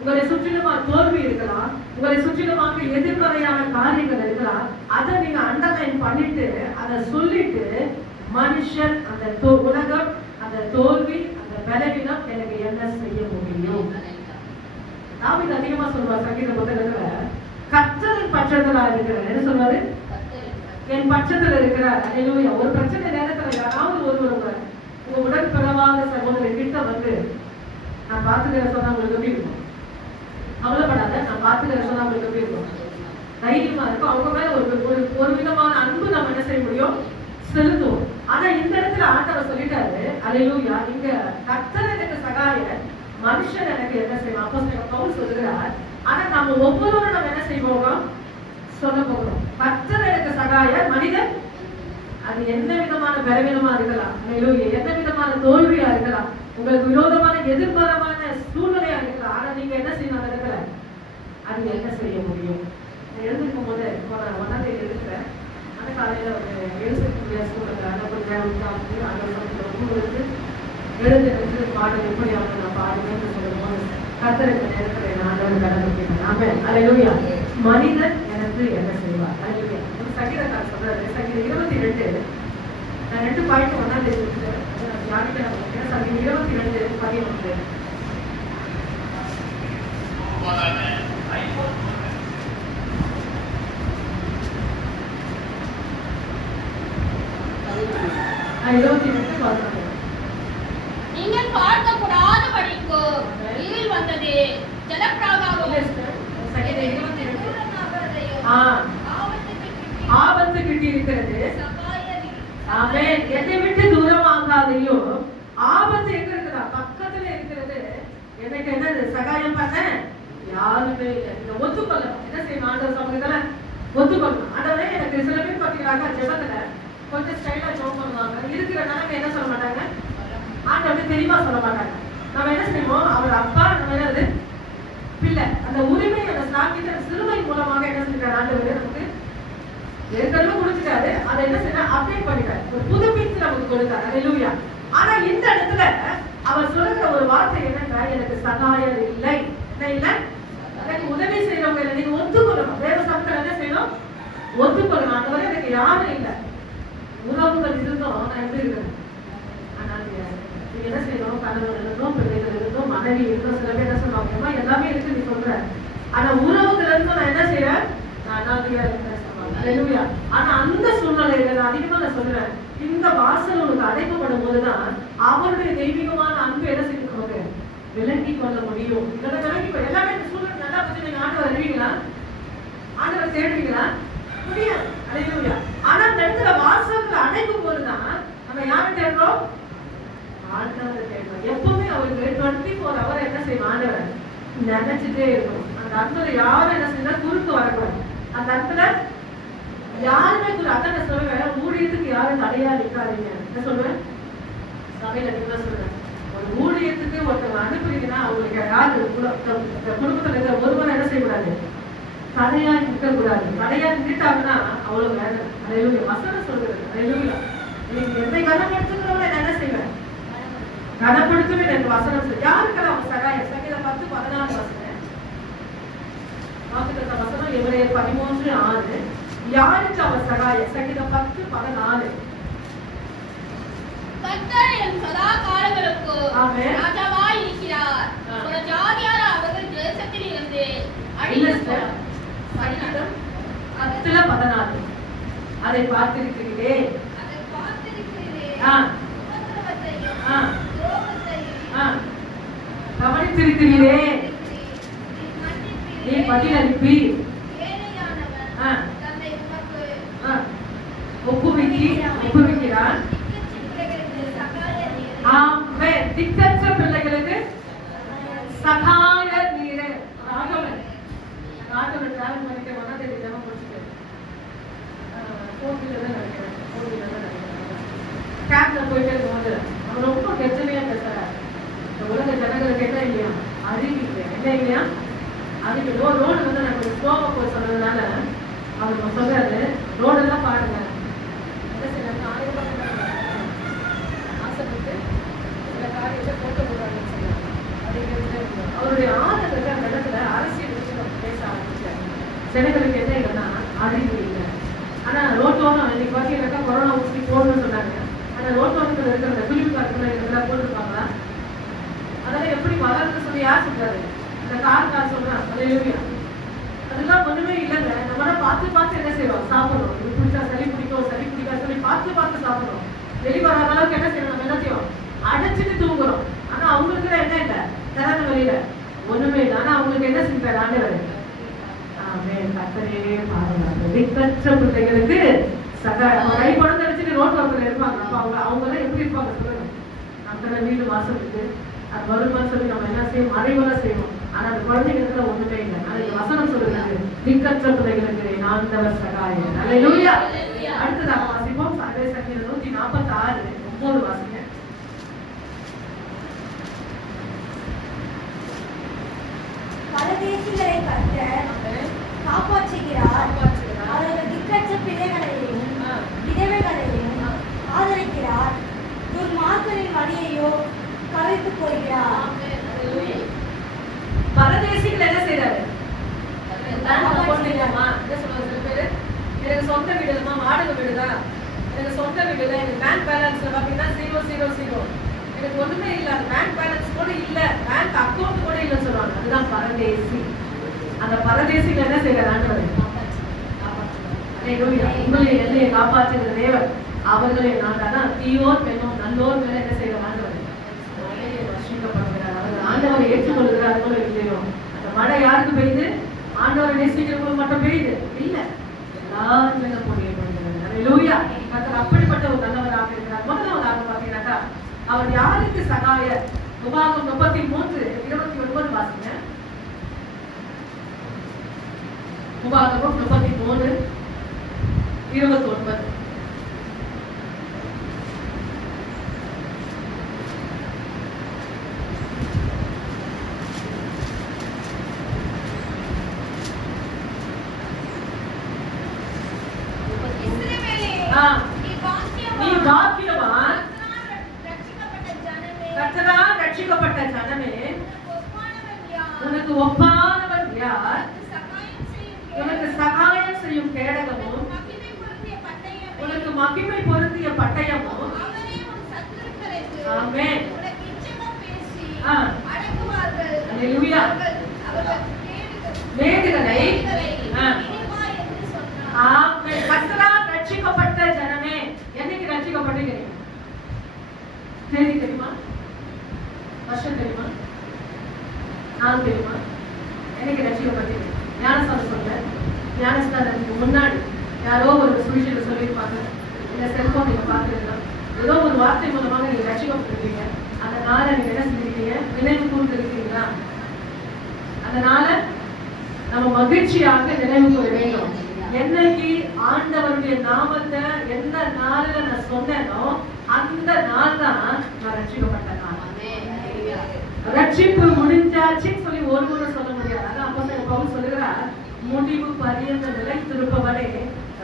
உங்களை சுற்றிலுமாக தோல்வி இருக்கலாம், உங்களை சுற்றிலுமாக எதிர்மறையான காரியங்கள் இருக்கலாம். அதை நீங்க அண்டர்லைன் பண்ணிட்டு அதை சொல்லிட்டு மனுஷன் அந்த உலகம், அந்த தோல்வி, அந்த பலவீனம் எனக்கு என்ன செய்ய முடியும்? தாவீது அதிகமா சொல்வார் சங்கீத புத்தகத்துல, கர்த்தரின் பட்சத்துல இருக்கிறார். என்ன சொல்வாரு? என் பட்சத்துல இருக்கிறார். அல்லேலூயா. ஒரு பிரச்சனை நேரத்துல யாராவது ஒருவர் உங்க உடன்பிறவாத சகோதரர் கிட்ட வந்து நான் பாத்துக்கிற சொன்னா உங்களுக்கு எப்படி இருக்கும்? கவலைப்படாத, நான் பாத்துக்கிற சொன்னா உங்களுக்கு எப்படி இருக்கும்? தைரியமா இருக்கும். அவங்க மேல ஒரு விதமான அன்பு நம்ம என்ன செய்ய முடியும்? செலுத்துவோம். ஆனா இந்த இடத்துல ஆண்டவர் சொல்லிட்டாரு, அல்லேலூயா, இங்க கர்த்தர் எனக்கு சகாயர், மனுஷன் எனக்கு என்ன செய்வோம்? அப்போஸ்தலன் பவுல் சொல்லுகிறார். ஆனா நம்ம ஒவ்வொருவரும் நம்ம என்ன செய்வோம்? சொல்ல போகிறோம், கர்த்தர் எனக்கு சகாயர், மனிதன் அது என்ன விதமான பலவீனமா இருக்கலாம், என்ன விதமான தோல்வியா இருக்கலாம், உங்களுக்கு விரோதமான எதிர்மறையான சூழ்நிலையா இருக்கலாம். ஆனா நீங்க என்ன செய்யணும்? அந்த இடத்துல அது என்ன செய்ய முடியும்? எழுந்திருக்கும் போது ஒன்னாந்தே எழுதுறேன். அந்த காலையில ஒரு எழுதக்கூடிய சூழ்நிலை அதை கொஞ்சம் உங்களுக்கு எழுதுறது பாடல் எப்படி அவங்க நான் பாடுவேன்னு சொல்லும்போது கர்த்தருக்கு நேரத்தில் நான் கடமைக்கிறேன். ஆமென். அல்லேலூயா. மனிதன் எனக்கு என்ன செய்வார்? அல்லேலூயா. சங்கீதக்காரர் சொல்றாரு, சங்கீதம் 22 நான் 2 பாயிண்ட் ஒன்னாந்தே எழுதுறேன். யாருக்கு நான் சொல்றேன்? சங்கீதம் 22:11 நீங்கள் பார்க்கப்படாதபடிக்கு இருள் வந்தது, ஜலப்பிரவாகம் ஆபத்து கிட்டி இருக்கிறது. ஆமென். என்னை விட்டு தூரமாகாதையோ. ஆபத்து எங்க இருக்குதா? பக்கத்துல இருக்கிறது. எனக்கு என்னது? சகாயம் பண்ண யாருமே இல்லை. நீங்க ஒத்துக்கொள்ளணும். என்ன செய்யணும்? ஆண்டவர் சமூகத்துல ஒத்துக்கொள்ளணும். ஆண்டவரே, எனக்கு சில பேர் பார்த்தீங்கன்னாக்கா ஜெபத்துல கொஞ்சம் ஸ்டைலா ஜோம் பண்ணுவாங்க. இருக்கிற நிலைமை என்ன சொல்ல மாட்டாங்க? ஆண்டவரே தெளிவா சொல்ல மாட்டாங்க. நம்ம என்ன செய்வோம்? அவர் அப்பா, நம்ம என்னது பிள்ளை. அந்த உரிமை, அந்த ஸ்தாபித்த சிறுமை மூலமாக என்ன செஞ்சாரு? ஆண்டவரே நமக்கு ஏற்கனவே கொடுத்துட்டாரு. அதை என்ன செய்ய அப்டேட் பண்ணிட்டாரு, ஒரு புதுப்பித்து நமக்கு கொடுத்தாரு. அல்லேலூயா. ஆனா இந்த இடத்துல அவர் சொல்லுகிற ஒரு வார்த்தை என்னன்னா, எனக்கு சகாயம் இல்லை. என்ன இல்லை? எனக்கு உதவி செய்யறவங்க இல்லை. நீங்க ஒத்துக்கொள்ளணும். தேவ சமூகத்துல என்ன செய்யணும்? ஒத்துக்கொள்ளணும். ஆண்டவரே, எனக்கு யாரும் இல்லை. உறவுகள் இருந்தோம், நான் எப்படி இருக்கிறேன்? ஆனால் நீங்க என்ன செய்யணும்? கணவன் இருந்தோம், பிள்ளைகள் இருந்தோம், மனைவி இருந்தோம். சில பேர் என்ன சொல்லுவாங்க, எல்லாமே இருக்கு நீ சொல்ற. ஆனா உறவுகள் இருந்தும் நான் என்ன செய்யறேன்? நான் அனாதையா இருக்கிறேன். ஆனா அந்த சூழ்நிலையில நான் அதிகமா நான் சொல்றேன், இந்த வாசல் உனக்கு அடைக்கப்படும் போதுதான் அவருடைய தெய்வீகமான அன்பு என்ன செய்ய விளங்கி கொள்ள முடியும். இதெல்லாம் விளங்கி எல்லாமே சூழ்நிலை நல்லா பத்தி நீங்க ஆண்டவர் அறிவீங்களா? ஆண்டவர் தேடுவீங்களா? முடியாது. அல்லேலூயா. ஆனா அந்த இடத்துல வாசல்ல அடைக்கும் போதுதான் நம்ம யாரை தேடுறோம்? ஆண்டவரை தேடுறோம். எப்பவுமே அவருக்கு 24 hour என்ன செய்யும்? ஆண்டவர் நினைச்சிட்டே இருக்கும். அந்த அன்புல யாரும் என்ன செய்ய குறுக்கு வரக்கூடாது. அந்த அன்புல யாருமே அதான் சொல்லுவேன், ஊழியத்துக்கு யாரும் தடையா நிற்காதீங்க. என்ன சொல்லுவேன்? சபையில நீங்க சொல்றேன், ஒரு ஊழியத்துக்கு ஒருத்தவங்க அனுப்புறீங்கன்னா அவங்களுக்கு யாரு குடும்பத்துல இருக்கிற ஒருவரை என்ன செய்யக்கூடாது? தடையா நிற்க கூடாது. தடையா நின்றுட்டாங்கன்னா அவ்வளவு வேணும். அல்லேலூயா. வசனம் சொல்றது. அல்லேலூயா. நீங்க என்னை கனப்படுத்துகிறவங்க நான் என்ன செய்வேன்? கனப்படுத்துவேன். எனக்கு வசனம் சொல்லு. யாருக்கெல்லாம் அவங்க சகாயம்? சங்கீதம் 10:14 வசனம். வாக்குத்தத்த வசனம் எபிரேயர் 13:6. யாருக்கு அவர் சகாயம்? சங்கீதம் 10:14. கர்த்தர் என் சதா காலங்களுக்கு ராஜாவாய் இருக்கிறார். ஒரு ஜாதியார் அவர்கள் தேசத்தில் இருந்து அழிந்தார். சங்கீதம் 10:14. அதை பார்த்திருக்கிறீரே. கவனித்திருக்கிறீரே. நீ பதிலளிப்பி ஒப்புவிக்கிறான். திக்கற்ற பிள்ளைகளுக்கு சகாய நீரே. ராகவன் டிராவல் பண்ணிட்டு ஒன்னாம் தேதி ஜெபம் முடிச்சுட்டு கோவில தான் நினைக்கிறேன். கேப்ல போயிட்டு இருக்கும்போது அவர் ரொம்ப கெச்சனையா பேசுறாரு. இந்த உலக ஜனங்களுக்கு என்ன இல்லையா? அறிவு இல்லை. என்ன இல்லையா? அறிவு. ரோடு வந்து நான் கொஞ்சம் ஸ்லோவா போய் சொன்னதுனால அவர் சொல்றாரு, ரோடெல்லாம் பாருங்க. என்ன செய்யறாங்க? ஆசைப்பட்டு சில காரியத்தை போட்டு போடுறாங்கன்னு சொல்லுவாங்க. அவருடைய ஆதரவு அந்த ஜனங்களுக்கு என்ன இல்லைன்னா அறிவு இல்லை. ஆனா ரோட்டோரம் இன்னைக்கு பார்த்தீங்கன்னாக்கா கொரோனா ஊசி போடணும்னு சொன்னாங்க. ஆனா ரோட்டோரத்தில் இருக்கிற பிலிம் கார்டுல இதெல்லாம் போட்டுருப்பாங்களா? அதெல்லாம் எப்படி வளர்ந்து சொல்லி யார் சொல்றாரு? இந்த கார் சொல்றான் அல்லேலூயா. அதெல்லாம் ஒண்ணுமே இல்லைங்க. நம்ம பார்த்து பார்த்து என்ன செய்வோம்? சாப்பிடுறோம். இது பிடிச்சா சளி பிடிக்கும், சளி பிடிக்காது சொல்லி பார்த்து பார்த்து சாப்பிடுறோம். வெளிவராத அளவுக்கு என்ன செய்யணும்? நம்ம என்ன செய்வோம்? அடைச்சிட்டு தூங்குறோம். ஆனா அவங்களுக்கு என்ன இல்லை? திறந்த வெளியில ஒண்ணுமே இல்லை. ஆனா அவங்களுக்கு என்ன செஞ்சாரு ஆண்டவர்? கர்த்தரே பாருங்க. திக்கற்ற பிள்ளைகளுக்கு கை குழந்தை வச்சுட்டு ரோட் ஓரத்துல இருப்பாங்க. அப்ப அவங்க எல்லாம் எப்படி இருப்பாங்க சொல்லுங்க? நம்ம வீடு வாசல் இருக்கு, அது வருமானு சொல்லி நம்ம என்ன செய்வோம்? மறைவா செய்வோம். ஆனா அந்த குழந்தைகளுக்கு ஒண்ணுமே இல்லை. அதுக்கு வசனம் சொல்லுறது திக்கற்ற பிள்ளைகளுக்கு ஆண்டவர் சகாயம். அல்லேலூயா. அடுத்ததாக வாசிப்போம். அதே சங்கீதம் 146 9 வாசிங்க. பரதேசிகளை கர்த்தர் காப்பாற்றுகிறார். அவர்கள் திக்கற்ற பிள்ளைகளையும் விதவைகளையும் ஆதரிக்கிறார். துன்மார்க்கரின் வழியையோ கவிழ்த்து போகிறார். பரதேசிகள் என்ன செய்யறாரு? எனக்கு சொந்த வீடு இல்லமா, வாடகை வீடுதான். எனக்கு சொந்த வீடு இல்லை. எனக்கு பேங்க் பேலன்ஸ்ல பாத்தீங்கன்னா 000. எனக்கு ஒண்ணுமே இல்லை. அந்த பேங்க் பேலன்ஸ் கூட இல்ல, பேங்க் அக்கௌண்ட் கூட இல்லைன்னு சொல்லுவாங்க. அதுதான் பரதேசி. அந்த பரதேசிகள் என்ன செய்யறாங்க? உங்களை என்னையை காப்பாற்றுகிற தேவன் அவர்களை நான் தீயோர் பெண்ணோம் நல்லோர் மேல என்ன செய்யறாங்க? வர்ஷிக்கப்படுகிறார். அவர்கள் ஆண்டவரை ஏற்றுக்கொள்கிறார்களோ இல்லையோ. அந்த மழை யாருக்கு பெய்யுது? ஆண்டவரை நேசிக்கிறவங்களுக்கு மட்டும் பெய்யுது இல்ல, எல்லாரும் மேல பொழியப்படுகிறது. அல்லேலூயா. கர்த்தர் அப்படிப்பட்ட ஒரு நல்லவராக இருக்கிறார். முதலாவதாக பாத்தீங்கன்னாக்கா அவர் யாருக்கு சகாயர்? உபாகம் 33:29 வாசிங்க. உபாகம் 33:29. நீ பாக்கியவான், கர்த்தரால் ரட்சிக்கப்பட்ட ஜனமே, உனக்கு ஒப்பானவன் யார்? உனக்கு சகாயம் செய்யும் கேடகமும் உனக்கு மகிமை பொருந்திய பட்டயமும். ஆமென். அல்லேலூயா. மேடுகளை கர்த்தரால் ரட்சிக்கப்பட்ட ஜனமே. என்னைக்கு ரட்சிக்கப்பட்டீங்க? தேதி தெரியுமா? வருஷம் தெரியுமா? நாள் தெரியுமா? என்னைக்கு ரட்சிக்கப்பட்டீங்க? ஞானஸ்தானம் சொல்ல, ஞானஸ்தானத்துக்கு முன்னாடி யாரோ ஒரு சுவிசேஷம் சொல்லியிருப்பாங்க. இந்த செல்போன் நீங்க பார்த்துருக்கலாம். ஏதோ ஒரு வார்த்தை மூலமாக நீங்க ரட்சிக்கப்பட்டிருக்கீங்க. அதனால நீங்க என்ன செஞ்சிருக்கீங்க? நினைவு கூர்ந்திருக்கீங்களா? அதனால நம்ம மகிழ்ச்சியாக நினைவு கூற வேண்டும். என்னைக்கு ஆண்டவருடைய நாமத்தை எந்த நாளில் நான் சொன்னேனோ அந்த நாள் தான் நான் ரட்சிக்கப்பட்ட நாள். ரட்சிப்பு முடிஞ்சாச்சுன்னு சொல்லி ஒரு முறை சொல்ல முடியாது. அதான் அப்போஸ்தலன் பவுல் சொல்லுகிறார், முடிவு பரியந்த நிலைத்திருப்பவரே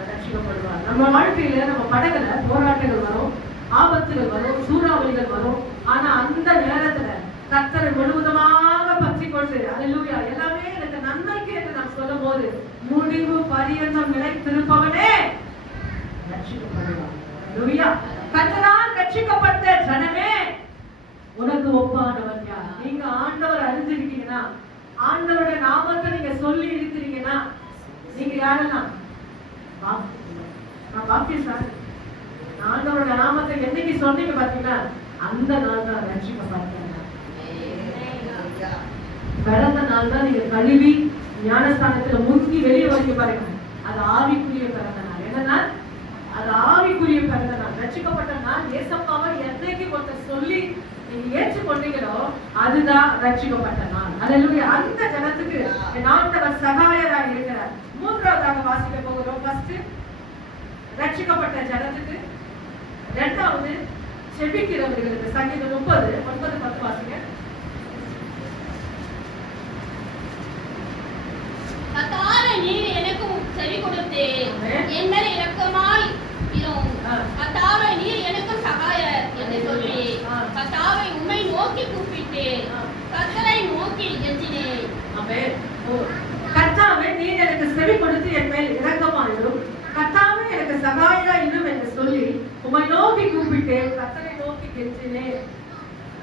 ரட்சிக்கப்படுவார். நம்ம வாழ்க்கையில நம்ம படகுல போராட்டங்கள் வரும், ஆபத்துகள் வரும், சூறாவளிகள் வரும். ஆனா அந்த நேரத்துல கர்த்தரை முழுவதுமாக பற்றி கொண்டு அல்லேலூயா எல்லாமே எனக்கு நன்மைக்கு என்று நான் சொல்லும் போது முடிவு பரியந்தம் நிலைத்திருப்பவனே ரட்சிக்கப்படுவார். அல்லேலூயா. கர்த்தரால் ரட்சிக்கப்பட்ட ஜனமே, உனக்கு ஒப்பானவன் யார்? நீங்க ஆண்டவர் அறிஞ்சிருக்கீங்கன்னா, ஆண்டவருடைய நாமத்தை நீங்க சொல்லி இருக்கிறீங்கன்னா, நீங்க யாரெல்லாம்? நான் பாக்கியசாலி. ஆண்டவருடைய நாமத்தை என்னைக்கு சொன்னீங்க பாத்தீங்களா, அந்த நாள் தான் ரட்சிக்கப்பட்ட பிறந்த நாள் தான். நீங்க கழுவி ஞானஸ்தானத்துல முங்கி வெளியே வரைக்கும் பாருங்க, அது ஆவிக்குரிய பிறந்த நாள். என்னன்னா அது ஆவிக்குரிய பிறந்த நாள். ரட்சிக்கப்பட்ட நாள் ஏசப்பாவை என்னைக்கு ஒருத்தர் சொல்லி நீங்க ஏற்றுக்கொண்டீங்களோ அதுதான் ரட்சிக்கப்பட்ட நாள். அல்லேலூயா. அந்த ஜனத்துக்கு ஆண்டவர் சகாயராக இருக்கிறார். மூன்றாவதாக வாசிக்க போகிறோம். ஃபர்ஸ்ட் ரட்சிக்கப்பட்ட ஜனத்துக்கு, இரண்டாவது செபிக்கிறவர்களுக்கு. சங்கீதம் 30:9-10 வாசிங்க. கர்த்தாவே, நீர் எனக்கு செவி கொடுத்து என் மேல் இரக்கமாய் இரும். கர்த்தாவே, நீர் எனக்கு சகாயர் என்று சொல்லி கர்த்தாவை உம்மை நோக்கி கூப்பிட்டு கர்த்தரை நோக்கி கெஞ்சினேன். ஆமென். கர்த்தாவே, நீர் எனக்கு செவி சகாயா இன்னும் என்று சொல்லி உம்மை நோக்கி கூப்பிட்டேன், கர்த்தரை நோக்கி கெஞ்சினேன்.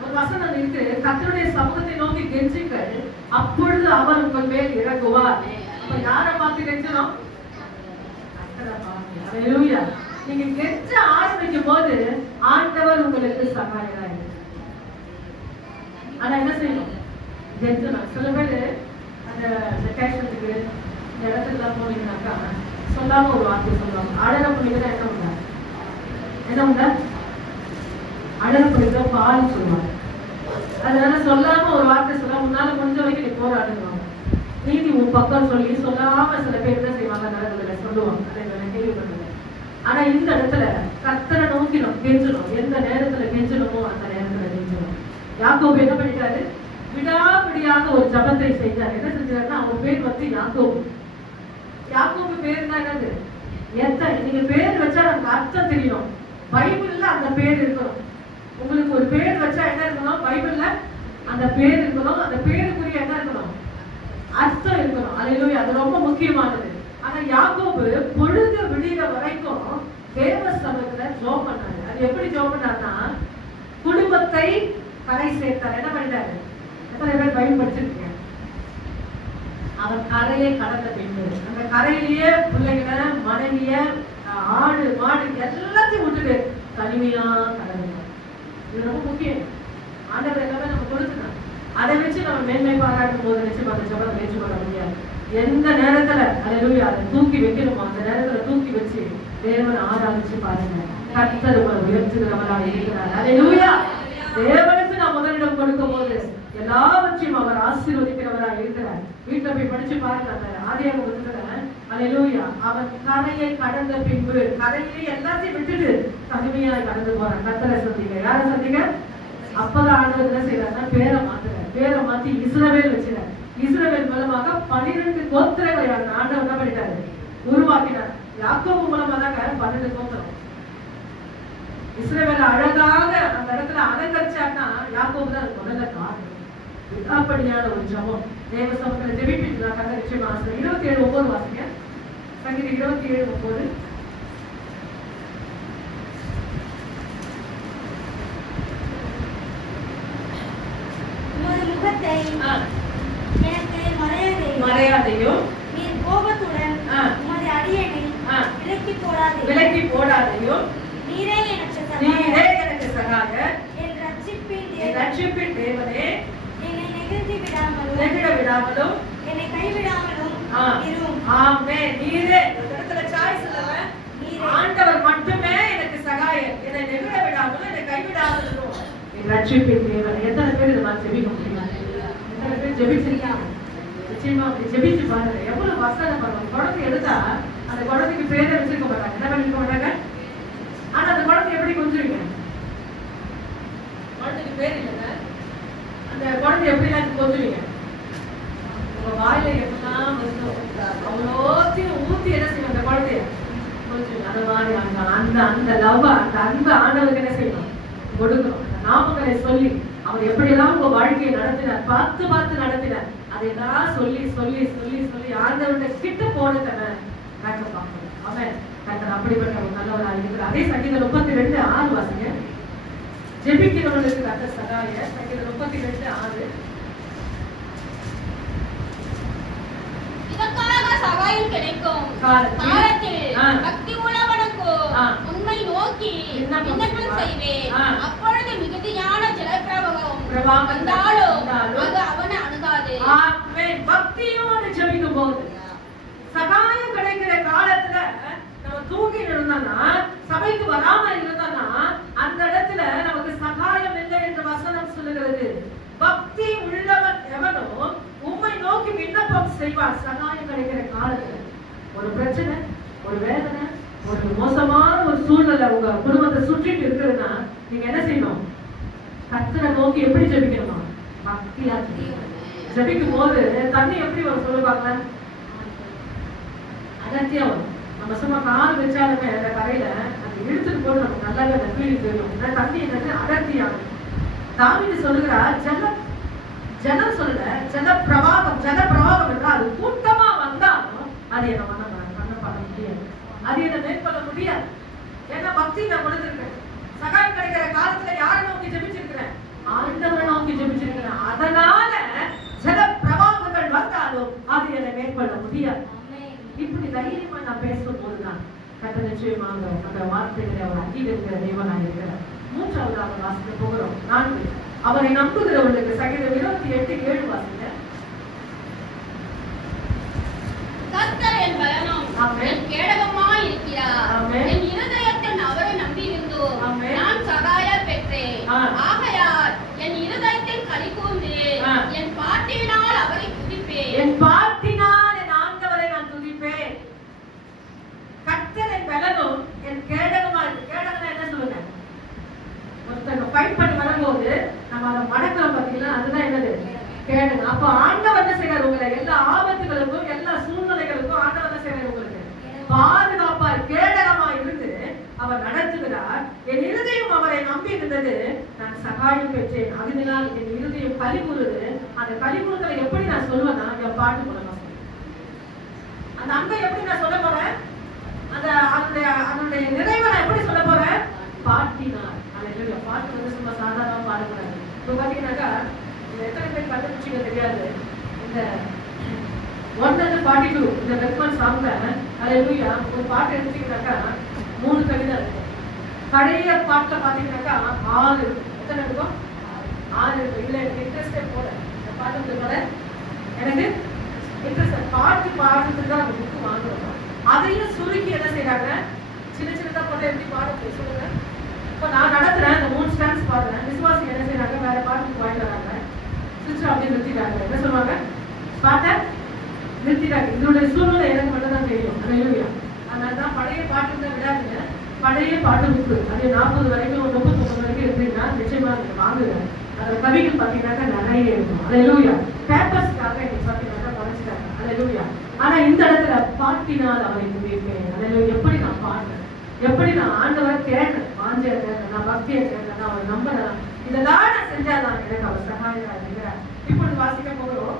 ஒரு வசனம் இருக்கு, கர்த்தருடைய சமூகத்தை நோக்கி கெஞ்சுங்கள், அப்பொழுது அவர் உங்கள் மேல் இறங்குவார். அப்ப யாரை பார்த்து கெஞ்சணும்? கர்த்தரை பார்த்து. ஹல்லேலூயா. நீங்க கெஞ்ச ஆரம்பிக்கும் போது ஆண்டவர் உங்களுக்கு சகாயரா இருக்கு. ஆனா என்ன செய்யணும்? கெஞ்சணும். சில பேர் அந்த கேஷத்துக்கு இந்த இடத்துக்குலாம் போனீங்கன்னாக்கா சொல்லாம ஒரு வார்த்தை சொல்லுவாங்க. அழக பிள்ளைங்க என்ன உண்டா? என்ன உண்டா? அழக பிள்ளைங்க பால் சொல்லுவாங்க. அதனால சொல்லாம ஒரு வார்த்தை சொல்ல முன்னால முடிஞ்ச வரைக்கும் நீ போராடுவாங்க. நீதி உன் பக்கம் சொல்லி சொல்லாம சில பேர் என்ன செய்வாங்க? நடந்ததுல சொல்லுவாங்க. அதை நான் கேள்விப்பட்டேன். ஆனா இந்த இடத்துல கர்த்தரை நோக்கி நம்ம கெஞ்சணும். எந்த நேரத்துல கெஞ்சணுமோ அந்த நேரத்துல கெஞ்சணும். யாக்கோபு என்ன பண்ணிட்டாரு? விடாபிடியாக ஒரு ஜபத்தை செய்தார். என்ன செஞ்சாருன்னா அவர் பேர் வந்து யாக்கோபு. யாக்கோபு பேருன்னா என்னது? நீங்க பேர் வச்சா நமக்கு அர்த்தம் தெரியணும். பைபிள்ல அந்த பேர் இருக்கணும். உங்களுக்கு ஒரு பேர் வச்சா என்ன இருக்கணும்? பைபிள்ல அந்த பேர் இருக்கணும். அந்த பேருக்குரிய என்ன இருக்கணும்? அர்த்தம் இருக்கணும். அல்லேலூயா. அது ரொம்ப முக்கியமானது. ஆனா யாக்கோபு பொழுது விடிகிற வரைக்கும் தேவ சமூகத்துல ஜெபம் பண்ணாரு. அது எப்படி ஜெபம் பண்ணாருன்னா, குடும்பத்தை கரை சேர்த்தார். என்ன பண்ணிட்டாரு? எத்தனை பேர் பைபிள் படிச்சிருக்கீங்க? அவர் கரையை கடந்த பின்பு அந்த கரையிலேயே பிள்ளைகளை, மனைவிய, ஆடு மாடு எல்லாத்தையும் விட்டுட்டு தனிமையா கடந்தார். இது ரொம்ப முக்கியம். ஆண்டவர் எல்லாமே நம்ம கொடுத்துட்டாங்க. அதை வச்சு நம்ம மேன்மை பாராட்டும் போது நிச்சயம் அந்த ஜபத்தை வெற்றி பண்ண முடியாது. எந்த நேரத்துல அல்லேலூயா அதை தூக்கி வைக்கணுமோ அந்த நேரத்துல தூக்கி வச்சு தேவனை ஆராதிச்சு பாருங்க. கர்த்தர் உயர்த்துகிறவராக இருக்கிறார். அல்லேலூயா. தேவனுக்கு நாம் முதலிடம் கொடுக்கும் போது எல்லாவற்றையும் அவர் ஆசீர்வதிக்கிறவராக இருக்கிறார். வீட்டுல போய் படிச்சு பாருங்க. அந்த ஆதியாகமத்துல அல்லேலூயா அவன் கரையை கடந்த பின்பு கரையிலே எல்லாத்தையும் விட்டுட்டு தனிமையாய் கடந்து போறான். கர்த்தரை சந்திங்க. யாரை சந்திங்க? அப்பதான் ஆண்டவர் என்ன செய்யறாருன்னா பேரை மாத்துறாரு. பேரை மாத்தி இஸ்ரவேல் வச்சுறாரு. இஸ்ரவேல் மூலமாக 12 கோத்திரங்களை ஆண்டவர் என்ன பண்ணிட்டாரு? உருவாக்கினார். யாக்கோபு மூலமா தாங்க 12 கோத்திரம். இஸ்ரவேல் அழகாக அந்த இடத்துல அலங்கரிச்சார்னா யாக்கோபு தான் முதல்ல காரணம். அப்படியான ஒரு ஜபம் தேவ சமூகத்துல ஜெபிப்பிட்டு நான் கதை நிச்சயமா 27:9 வாசிங்க. சங்கீதம் 27:9. முகத்தை எனக்கு மறையாதையும் நீர் கோபத்துடன் உமது அடியேனை விலக்கி போடாதையும் நீரே எனக்கு சகாயர் என் ரட்சிப்பின் தேவனே என்னை நெகிழ விடாமலும் என்னை கைவிடாமலும் இரும். ஆமென். நீரே இடத்துல சாய்ஸ் இல்ல. ஆண்டவர் மட்டுமே எனக்கு சகாயர். என்னை நெகிழ விடாமலும் என்னை கைவிடாமலும் இருக்கும். ரட்சிப்பின் தேவன். எத்தனை பேர் இதை நான் ஜெபிக்க முடியும்? எத்தனை பேர் ஜெபிச்சிருக்காங்க? நிச்சயமா அப்படி ஜெபிச்சு பாருங்க. எவ்வளவு வசனம் பாருங்க. குழந்தை எடுத்தா அந்த குழந்தைக்கு பேரை வச்சிருக்க மாட்டாங்க. என்ன பண்ணிருக்க மாட்டாங்க? ஆனா அந்த குழந்தை எப்படி கொஞ்சுவீங்க? குழந்தைக்கு பேர் இல்லைங்க. அந்த குழந்தை எப்படி எல்லாம் கொஞ்சுவீங்க? உங்க வாயில எப்படிலாம் அவ்வளோத்தையும் ஊத்தி என்ன செய்யும் அந்த குழந்தைய கொஞ்சம் அந்த மாதிரி அந்த லவ் அந்த அன்பு ஆண்டவருக்கு என்ன செய்யணும்? கொடுக்கணும். நாமங்களை சொல்லி அவர் எப்படியெல்லாம் உங்க வாழ்க்கையை நடத்தினார், பார்த்து நடத்தினார், அதையெல்லாம் சொல்லி சொல்லி சொல்லி சொல்லி ஆண்டவருடைய கிட்ட போனதனை நாங்க பார்க்கணும். அவன் கர்த்தர் அப்படிப்பட்ட ஒரு நல்லவராக இருக்கிறார். அதே சங்கீதம் 32:6 வாசிங்க. ஜெபிக்கிறவர்களுக்கு கர்த்தர் சகாயர். சங்கீதம் 32:6. இதற்காக சகாயம் கிடைக்கும் காலத்தில் பக்தி உள்ளவனுக்கு உண்மை நோக்கி விண்ணப்பம் செய்வேன். அப்பொழுது மிகுதியான ஜலப்பிரவாகம் வந்தாலும் அது அவனை அணுகாது. ஆமென். பக்தியோடு ஜெபிக்கும் போது சகாயம் கிடைக்கிற காலத்துல நம்ம தூங்கி இருந்தோம்னா, சபைக்கு வராம இருந்தோம்னா, அந்த இடத்துல நமக்கு சகாயம் இல்லை என்று வசனம் சொல்லுகிறது. பக்தி உள்ளவன் எவனோ உம்மை நோக்கி விண்ணப்பம் செய்வார். சகாயம் கிடைக்கிற காலத்துல ஒரு பிரச்சனை, ஒரு வேதனை, ஒரு மோசமான ஒரு சூழ்நிலை உங்க குடும்பத்தை சுற்றிட்டு இருக்குதுன்னா நீங்க என்ன செய்யணும்? கர்த்தரை நோக்கி எப்படி ஜெபிக்கணுமா? பக்தியா ஜெபிக்கும் போது தண்ணி எப்படி வரும் சொல்லுவாங்க? அடர்த்தியா வரும். நம்ம சும்மா கால் வச்சாலுமே அந்த கரையில அந்த இழுத்துட்டு போது நமக்கு நல்லாவே அந்த ஃபீலிங் தெரியும். தண்ணி என்னது? அடர்த்தியாகும். தாவீது சொல்லுகிறார், ஜலம் சொல்லல, ஜல பிரவாகம் என்றால் அது கூட்டமா வந்தாலும் அது என்ன பண்ண முடியாது, அது என்ன மேற்கொள்ள முடியாது. முடியாது. ஆமென். இப்படி தைரியமா நான் பேசும் போதுதான் கர்த்தர் நிச்சயமாக அந்த வார்த்தைகளை அவர் அங்கீகரிக்கிற தேவனாக இருக்கிறார். மூன்றாவதாக வாசிக்க போகிறோம். 4 அவரை நம்புகிறவர்களுக்கு சங்கீதம் 28:7 வாசிங்க. கர்த்தர் என் பலனும் ஆமென். என் கேடகமாய் இருக்கிறார். ஆமென். என் இருதயத்தில் அவரை நம்பியிருந்தோம். ஆமென். நான் சகாயம் பெற்றேன். ஆ. ஆகையால் என் இருதயத்தில் களி கூர்ந்து ஆ. என் பாட்டினால் அவரை துதிப்பேன். என் பாட்டினால் என் ஆண்டவரை நான் துதிப்பேன். கர்த்தர் என் பலனும் என் கேடகமா இருக்கு. கேடகம்னா என்ன சொல்லுங்க? ஒருத்தங்க ஃபைட் பண்ணி வரும்போது நம்ம அதை மடக்கலாம் பாத்தீங்களா, அதுதான் என்னது? கேடகம். அப்ப ஆண்டவர் என்ன செய்யறாரு? உங்களை எல்லா ஆபத்துகளுக்கும் எல்லா சூழ்நிலைகளுக்கும் ஆண்டவர் என்ன செய்யறாரு? உங்களுக்கு பாதுகாப்பா கேடகமா இருந்து அவர் நடத்துகிறார். என் இருதயம் அவரை நம்பி இருந்தது, நான் சகாயம் பெற்றேன். அதனால் என் இருதயம் கலிகூறுது. அந்த கலிகூறுதலை எப்படி நான் சொல்லுவேன்னா என் பாட்டு மூலமா சொல்லுவேன். அந்த அன்பை எப்படி நான் சொல்ல போறேன்? அதனுடைய நிறைவை நான் எப்படி சொல்ல போறேன்? பாட்டினார். அல்லேலூயா. பாட்டு வந்து சும்மா சாதாரணமா பாடக்கூடாது. இப்போ பாத்தீங்கன்னாக்கா எத்தனை பேர் கண்டுபிடிச்சிங்க தெரியாது. இந்த 142 இந்த ரெஸ்பான்ஸ் சாங்ல அல்லேலூயா ஒரு பாட்டு எடுத்தீங்கன்னாக்கா 3 கவிதை இருக்கும். பழைய பாட்டுல பாத்தீங்கன்னாக்கா 6 இருக்கும். எத்தனை இருக்கும்? 6 இருக்கும். இல்ல எனக்கு இன்ட்ரெஸ்டே போல இந்த பாட்டு போல எனக்கு இன்ட்ரெஸ்ட். பாட்டு பாடுறதுக்கு தான் அந்த புக்கு வாங்குறோம். அதையும் சுருக்கி என்ன செய்யறாங்க? சின்ன சின்னதா போட்டு எப்படி பாடுறது சொல்லுங்க. இப்போ நான் நடத்துறேன், அந்த 3 ஸ்டாண்ட்ஸ் பாடுறேன். விசுவாசி என்ன செய்யறாங்க? வேற பாட்டுக்கு வாங்கிட்டு வராங்க. சுவிட்ச் அப்படியே நிறுத்திட்டாங்க. என்ன சொல்லுவாங்க? பாட்டை நிறுத்திட்டாங்க. இதனுடைய சூழ்நிலை எனக்கு மட்டும் தான் தெரியும். அல்லேலூயா. அதனால தான் பழைய பாட்டு தான் விடாதீங்க. பழைய பாட்டு புக்கு அது 40 வரைக்கும் 39 வரைக்கும் இருந்தீங்கன்னா நிச்சயமா நீங்க வாங்குங்க. அந்த கவிகள் பாத்தீங்கன்னாக்கா நிறைய இருக்கும். அல்லேலூயா. பேப்பர்ஸ்க்காக இன்னைக்கு பாத்தீங்கன்னா குறைச்சிட்டாங்க. அல்லேலூயா. ஆனா இந்த இடத்துல பாட்டினால் அவரை துதிப்பேன். அல்லேலூயா. எப்படி நான் பாடுறேன், எப்படி நான் ஆண்டவரை கேட்கிறேன், வாஞ்சியா கேட்கிறேன், நான் பக்தியை கேட்கிறேன், நான் அவரை நம்புறேன். இதெல்லாம் நான் செஞ்சாதான் எனக்கு அவர் சகாயமா இருக்கிறார். இப்பொழுது வாசிக்க போகிறோம்.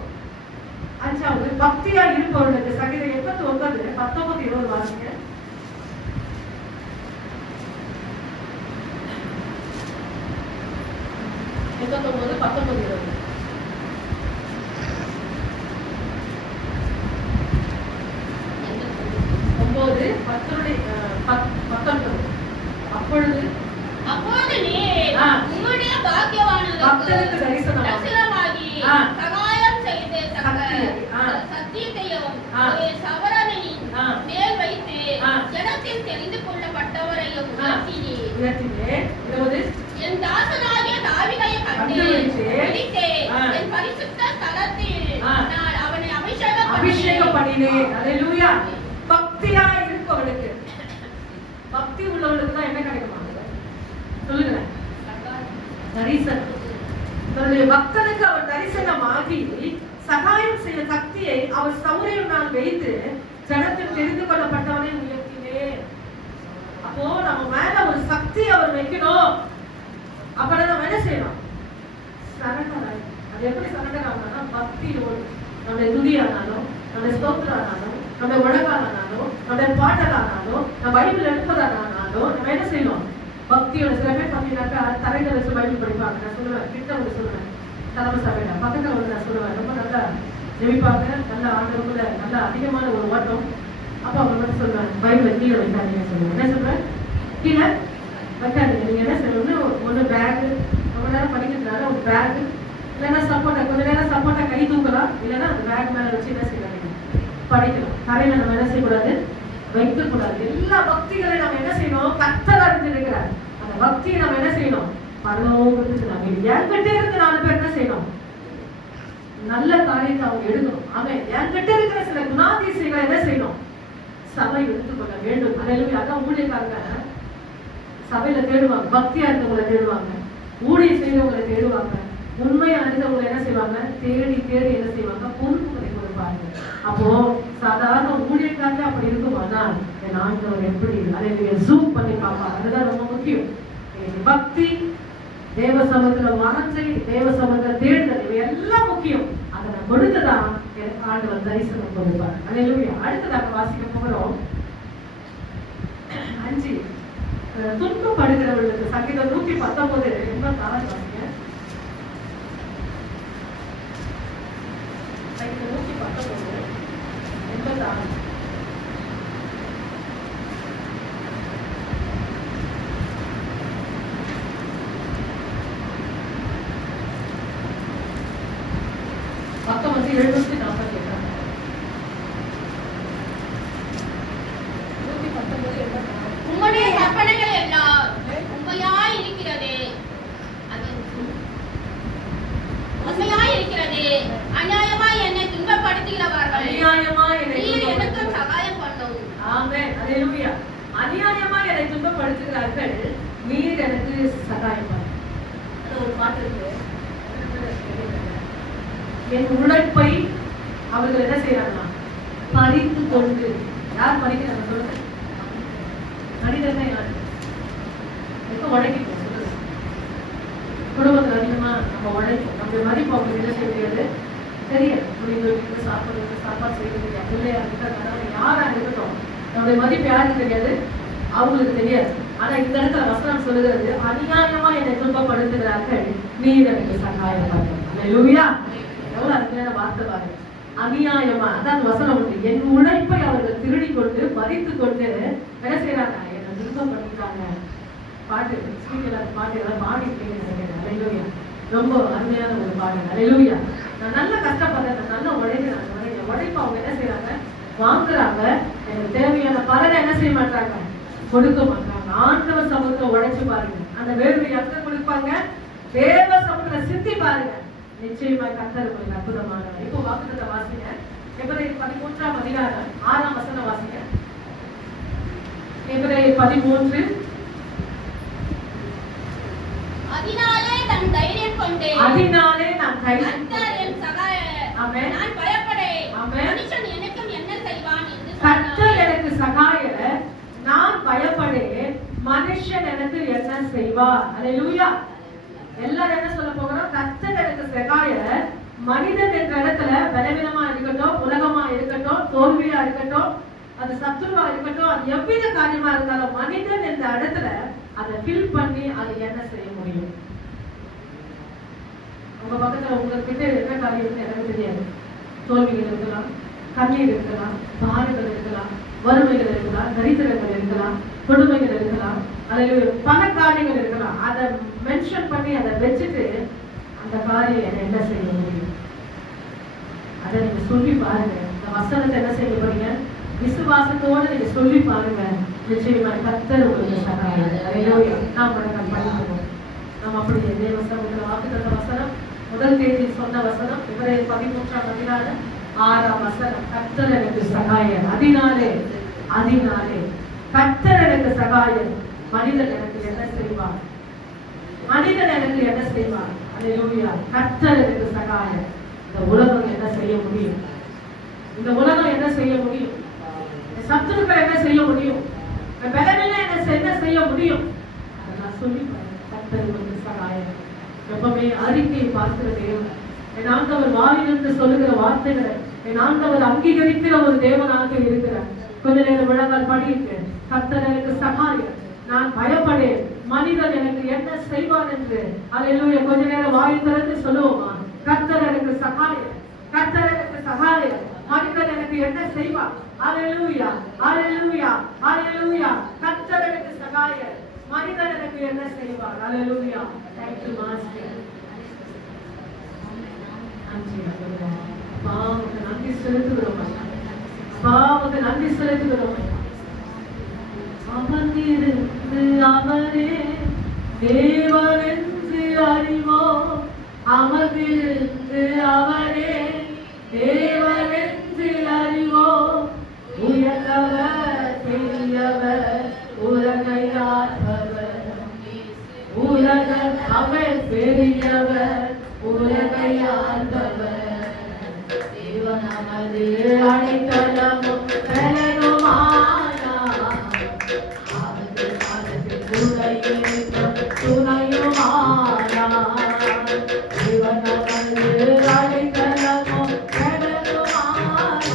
5வது பக்தியா இருப்பவர்களுக்கு சங்கீதம் 89 19 20 வாசிக்க. 89 19 20 9 10 19 அப்பொழுது நீர் ஆ. உம்முடைய பாக்கியவான்களுக்கு பக்தருக்கு தரிசனமாகி ஆ. சகாயம் செய்து ஆ. சத்தியத்தையும் ஆ. ஒரு சவரனின் ஆ. மேல் வைத்து ஆ. ஜனத்தில் தெரிந்து கொள்ளப்பட்டவரையும் ஆ. உயர்த்தினீர். உயர்த்தினே. 20 என் தாசனாகிய தாவீதை கண்டு கண்டுபிடித்து, பிடித்தேன். ஆ. என் பரிசுத்த ஸ்தலத்தில் ஆ. நான் அவனை அபிஷேகம் பண்ணினேன். அல்லேலூயா. பக்தியா இருப்பவர்களுக்கு, பக்தி உள்ளவர்களுக்கு தான் என்ன கிடைக்குமா? சொல்லுங்க. தரிசனம். தன்னுடைய பக்தனுக்கு அவர் தரிசனமாகி சகாயம் செய்ய சக்தியை அவர் சௌரியம் நான் வைத்து ஜனத்தில் தெரிந்து கொள்ளப்பட்டவனை உயர்த்தினேன். அப்போ நம்ம மேல ஒரு சக்தி அவர் வைக்கணும். அப்பதான் நம்ம என்ன செய்யணும்? சரண்டர் ஆகணும். அது எப்படி சரண்டர் ஆகணும்னா பக்தியோடு. நம்முடைய துதியானாலும், நம்முடைய ஸ்தோத்திரானாலும், நம்முடைய உலகானாலும், நம்முடைய பாட்டலானாலும், நம்ம பைபிள் எடுப்பதானாலும் நம்ம என்ன செய்யணும்? பக்தியோட. சில பேர் பார்த்தீங்கன்னாக்கா தரையில வச்சு பைபிள் படிப்பாங்க. நான் சொல்லுவேன், கிட்ட வந்து சொல்லுவேன், தலைமை சபையில பக்கத்துல வந்து நான் சொல்லுவேன், ரொம்ப நல்லா ஜெபிப்பாங்க, நல்ல ஆண்டவருக்குள்ள நல்ல அதிகமான ஒரு ஓட்டம். அப்ப அவங்க மட்டும் சொல்லுவேன், பைபிளை கீழே வைக்காதீங்க சொல்லுவேன். என்ன சொல்றேன்? கீழே வைக்காதீங்க. நீங்க என்ன செய்யணும்னு ஒண்ணு பேக், ரொம்ப நேரம் படிக்கிறதுனால ஒரு பேக், இல்லைன்னா சப்போர்ட்டா கொஞ்ச நேரம் சப்போர்ட்டா கை தூக்கலாம், இல்லைன்னா அந்த பேக் மேல வச்சு என்ன செய்யலாம்? படிக்கலாம். தரையில நம்ம என்ன செய்யக்கூடாது? வைக்க கூடாது. எல்லா பக்திகளையும் நம்ம என்ன செய்யணும்? கர்த்தர் அறிஞ்சிருக்கிறார். அந்த பக்தியை நம்ம என்ன செய்யணும்? பரலோகத்துக்கு நம்ம என்கிட்ட இருந்து 4 பேர் என்ன செய்யணும்? நல்ல காரியத்தை அவங்க எடுக்கணும். அவன் என்கிட்ட இருக்கிற சில குணாதிசயங்களை என்ன செய்யணும்? சபை எடுத்துக்கொள்ள வேண்டும். அல்லேலூயா. அதான் ஊழியக்காரங்க சபையில தேடுவாங்க, பக்தியா இருக்கவங்களை தேடுவாங்க, ஊழியம் செய்யறவங்களை தேடுவாங்க, உண்மையா அறிந்தவங்களை என்ன செய்வாங்க? தேடி தேடி என்ன செய்வாங்க? பொறுப்புகளை கொடுப்பாங்க. அப்போ சாதாரண ஊழியக்காரங்க அப்படி இருக்குமானா என் ஆண்டவர் எப்படி அதை ஜூம் பண்ணி பார்ப்பாங்க. அதுதான் ரொம்ப முக்கியம். பக்தி, தேவ சமூகத்துல வாஞ்சை, தேவ சமூகத்துல தேடுதல், இவை எல்லாம் முக்கியம். அதை நான் கொடுத்ததான் எனக்கு ஆண்டவர் தரிசனம் கொடுப்பார். அல்லேலூயா. அடுத்ததாக வாசிக்க போகிறோம் 5 துன்பப்படுகிறவர்களுக்கு சங்கீதம் 119 86 வாசிங்க. சங்கீதம் 119 36. பக்கம் வந்து 748. 119. உம்முடைய கற்பனைகள் எல்லாம் உண்மையாய் இருக்கிறது. அது உண்மையாய் இருக்கிறது. அநியாயமாய் என்னை துன்பப்படுத்துகிறவர்கள் அநியாயமாய் என்னை நீர் எனக்கும் சகாயம் பண்ணும். ஆமென். அல்லேலூயா. அநியாயமாய் என்னை துன்பப்படுத்துகிறார்கள், நீர் எனக்கு சகாயம் பண்ணு. அது ஒரு பாட்டு இருக்கு. என் உழைப்பை அவர்கள் என்ன செய்யறாங்களா? பறித்து கொண்டு. யார் பறிக்கிறாங்க சொல்லுங்க? மனிதன் தான் யாரு? எப்ப உழைக்கும் சொல்லுங்க. குடும்பத்தில் அதிகமா நம்ம உழைக்கும், நம்முடைய மதிப்பு அவங்களுக்கு என்ன செய்ய முடியாது, தெரியாது. முடிவு சாப்பிடுறது, சாப்பாடு செய்யறது, பிள்ளையா இருக்கட்டும், யாரா இருக்கட்டும், நம்முடைய மதிப்பு யாருக்கு தெரியாது, அவங்களுக்கு தெரியாது. ஆனா இந்த இடத்துல வசனம் சொல்லுகிறது, அநியாயமா என்னை துன்பப்படுத்துகிறார்கள், நீர் எனக்கு சகாயம் பண்ணு. அல்லேலூயா. எவ்வளவு அருமையான வார்த்தை பாருங்க. அநியாயமா, அதான் வசனம் உண்டு. என் உழைப்பை அவர்கள் திருடி கொண்டு பறித்து கொண்டு என்ன செய்யறாங்க, என்னை துன்பப்படுத்திட்டாங்க. பாட்டு பாட்டு எல்லாம் பாடிட்டேன்னு நினைக்கிறேன். அல்லேலூயா. ரொம்ப அருமையான ஒரு பாடல். அல்லேலூயா. நான் நல்லா கஷ்டப்படுறேன், நான் நல்லா உழைக்கிறாங்க, என் உழைப்பை அவங்க என்ன செய்யறாங்க, வாங்குறாங்க. எனக்கு தேவையான பலனை என்ன செய்ய மாட்டாங்க, கொடுக்க மாட்டாங்க. ஆண்டவர் சமூகத்தை உழைச்சு பாருங்க, அந்த வேர்வை எங்க கொடுப்பாங்க, தேவ சமூகத்துல சிந்தி பாருங்க, நிச்சயமாய் கர்த்தர் உங்களுக்கு அற்புதமானவர். இப்போ வாக்குத்தத்த வாசிங்க. எபிரேயர் 13ஆம் அதிகாரம் 6ஆம் வசனம் வாசிங்க. எபிரேயர் 13. அதனாலே நான் தைரியம் கொண்டேன். அதனாலே நான் தைரியம் கர்த்தர் என் சகாயர். ஆமென். நான் பயப்படேன். ஆமென். மனுஷன் எனக்கும் என்ன செய்வான் என்று கர்த்தர் சொன்னார். எனக்கு சகாயர், நான் பயப்படேன், மனுஷன் எனக்கு என்ன செய்வார். அல்லேலூயா. எல்லாரும் என்ன சொல்ல போகிறோம், கர்த்தர் எனக்கு சகாயர். மனிதன் என்ற இடத்துல பலவீனமா இருக்கட்டும், உலகமா இருக்கட்டும், தோல்வியா இருக்கட்டும், அது சத்துருவா இருக்கட்டும், அது எவ்வித காரியமா இருந்தாலும் மனிதன் என்ற இடத்துல அதை ஃபில் பண்ணி அதை என்ன செய்ய முடியும். உங்க பக்கத்துல உங்ககிட்ட என்ன காரியம்னு எனக்கு தெரியாது. தோல்விகள் இருக்கலாம், கண்ணீர் இருக்கலாம், பாடுகள் இருக்கலாம், வறுமைகள் இருக்கலாம், தரித்திரங்கள் இருக்கலாம், கொடுமைகள் இருக்கலாம், அதில் பல காரியங்கள் இருக்கலாம். அதை மென்ஷன் பண்ணி அதை வச்சுட்டு அந்த காரியம் என்ன செய்ய முடியும், அதை நீங்க சொல்லி பாருங்க. இந்த வசனத்தை என்ன செய்ய போறீங்க, விசுவாசத்தோட நீங்க சொல்லி பாருங்க. நிச்சயமா கர்த்தர் உங்களுக்கு சகாயம். அல்லேலூயா. நாம் படிக்கிறோம். நாம் அப்படி தேவ சமூகத்தில் வாக்குத்தத்த வசனம் முதல் தேதி சொன்ன வசனம் எபிரேயர் 13ஆம் அதிகாரம் 6ஆம் வசனம். கர்த்தர் எனக்கு சகாயம். அதனாலே கர்த்தர் எனக்கு சகாயம், மனிதன் எனக்கு என்ன செய்வார், மனிதன் எனக்கு என்ன செய்வார். அல்லேலூயா. கர்த்தர் எனக்கு சகாயம். இந்த உலகம் என்ன செய்ய முடியும், இந்த உலகம் என்ன செய்ய முடியும், சத்துருக்கள் என்ன செய்ய முடியும், பலவீனம் என்ன செய்ய முடியும், அதெல்லாம் சொல்லி கர்த்தர் உங்களுக்கு சகாயம். எப்பவுமே அறிக்கையை பார்க்கிற தேவன், என் ஆண்டவர் வாயிலிருந்து சொல்லுகிற வார்த்தைகளை என் ஆண்டவர் அங்கீகரிக்கிற ஒரு தேவனாக இருக்கிறார். கொஞ்ச நேரம் விளங்கால் படியிட்டு, கர்த்தர் எனக்கு சகாயம், நான் பயப்படேன், மனிதன் எனக்கு என்ன செய்வான் என்று. அல்லேலூயா. கொஞ்ச நேரம் வாய் திறந்து சொல்லுவோமா, கர்த்தர் எனக்கு சகாயம், கர்த்தர் எனக்கு சகாயம், மனிதன் எனக்கு என்ன செய்வான். அல்லேலூயா, அல்லேலூயா, அல்லேலூயா. கர்த்தர் எனக்கு சகாயம், மனிதன் எனக்கு என்ன செய்வான். அல்லேலூயா. Thank you master. பாவுக்கு நன்றி செலுத்துகிறோம், பாவுக்கு நன்றி செலுத்துகிறோம். அமர்ந்திருந்து அவரே தேவன் என்று அறிவோம், அமர்ந்திருந்து அவரே தேவன் என்று அறிவோம். உயர்ந்தவர் பெரியவர், உலகை ஆள்பவர், உலகம் அவர் பெரியவர், உலகை ஆள்பவர். தேவன் நமது அடைக்கலமும் பலனுமானார், அவரது காலத்தில் துணையுமானார். தேவன் நமது அடைக்கலமும் பலனுமானார்,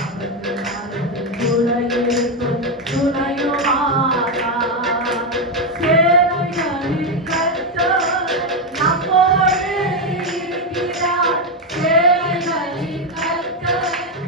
அவரது காலத்தில் துணையுமானார். சேனைகளின் கர்த்தர் நம்மோடு இருக்கிறார், சேனைகளின் கர்த்தர்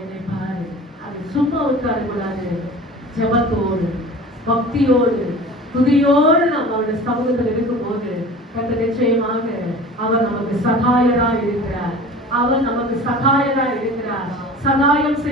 என்னை பாரு. அது சும்மா உட்காரக்கூடாது. ஜெபத்தோடு, பக்தியோடு, துதியோடு நம்ம அவருடைய சமூகத்தில் இருக்கும்போது கர்த்தர் நிச்சயமாக அவர் நமக்கு சகாயரா இருக்கிறார். அவர் நமக்கு சகாயரா இருக்கிறார். சகாயம்